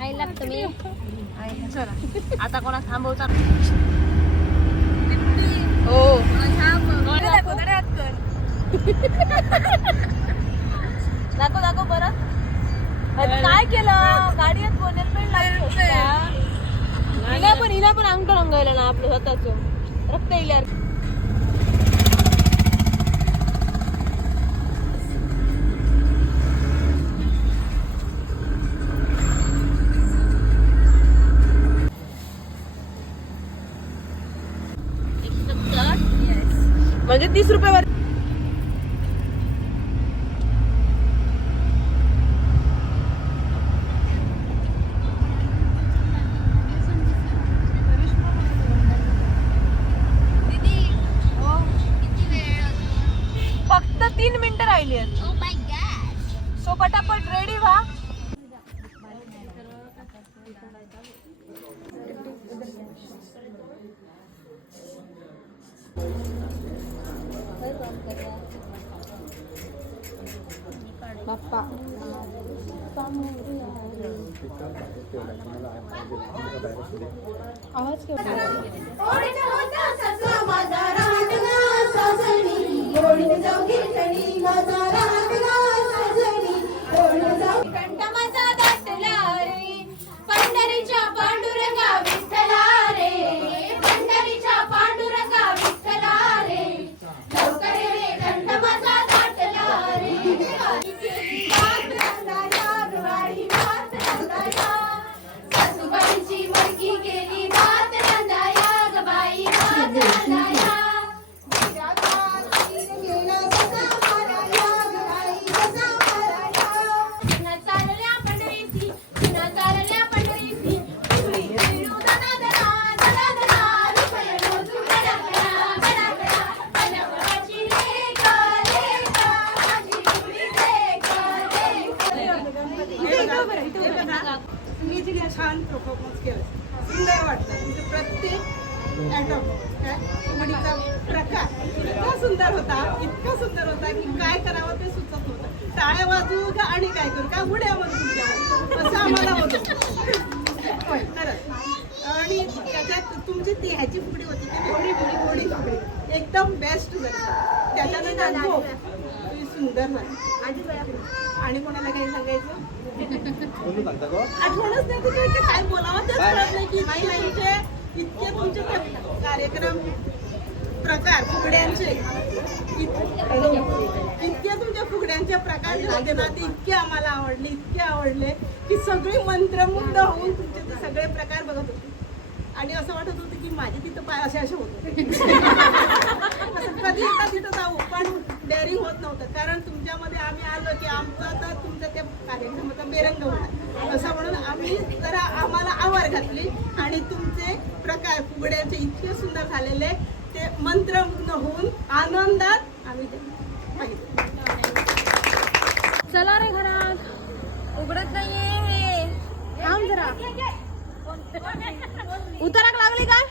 आई लागतं मी. आता कोणा थांबवता? दाखव. दाखव. बरं काय केलं? गाडीत कोण हेल्मेट हिला पण हिला पण अंगठा रंगायला ना आपलं स्वतःच. रक्त येईल म्हणजे तीस रुपयावर. फक्त तीन मिनिटं राहिली आहेत. बाप्पा आवाज केवढा कबड्डीचा प्रकार. इतका सुंदर होता इतका सुंदर होता की काय करावं ते सुचत नव्हतं. टाळ्या वाजवू का आणि काय करू? का उड्या तुमच्यावर? असं आम्हाला होतं. होय खरंच. आणि त्याच्यात तुमची ती ह्याची फुगडी होती ती थोडी थोडी थोडी फुगडी. एकदम बेस्ट झाली. त्याच्यानंतर हो, ती सुंदर झाली. आणि कोणाला काही सांगायचं? आठवणच नाही काय बोलावं तेच कळत नाही की नाही नाही. इथे इतके तुमचे कार्यक्रम प्रकार फुगड्यांचे. इतके तुमच्या फुगड्यांचे प्रकार जे होते ना ते इतके आम्हाला आवडले इतके आवडले की सगळी मंत्रमुग्ध होऊन तुमचे ते सगळे प्रकार बघत होते आणि असं वाटत होतं की माझे तिथं पाय असे असे होते. असं कधी एकदा तिथं जाऊ पण डेअरिंग होत नव्हतं. कारण तुमच्यामध्ये आम्ही आलो की आमचं तर तुमचं ते कार्यक्रमाचा बेरंग होता. असं म्हणून आम्ही जरा आम्हाला आवर घातली आणि तुमचे प्रकार फुगड्यांचे इतके सुंदर झालेले ते मंत्रमुग्ध होऊन आनंदात आम्ही पाहिजे चला रे घरात. उघडत नाहीये थांब जरा. उतराक लागली काय?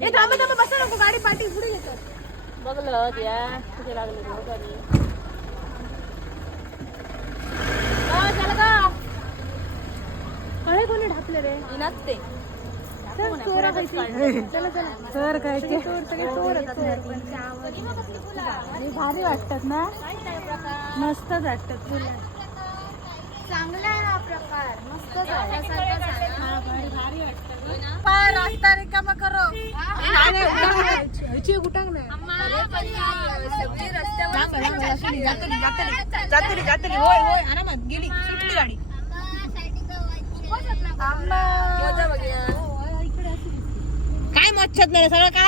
ए, थांबा थांबा बसा नको गाडी पाठी पुढे घेतो बघलं त्या कुठे लागले चला का अरे कोणी ढापले रे? ते चोरा खायची चला चला. चोर खायचे चोर सगळे चोर भारी वाटतात ना? मस्तच वाटतात चांगला आहे हा प्रकार मस्त रास्ता रिकामा करो ह्याची गुटांग नाही जातली जातली होय होय आरामात गेली सुटली गाडी काय मच्छत नाही सगळं काळा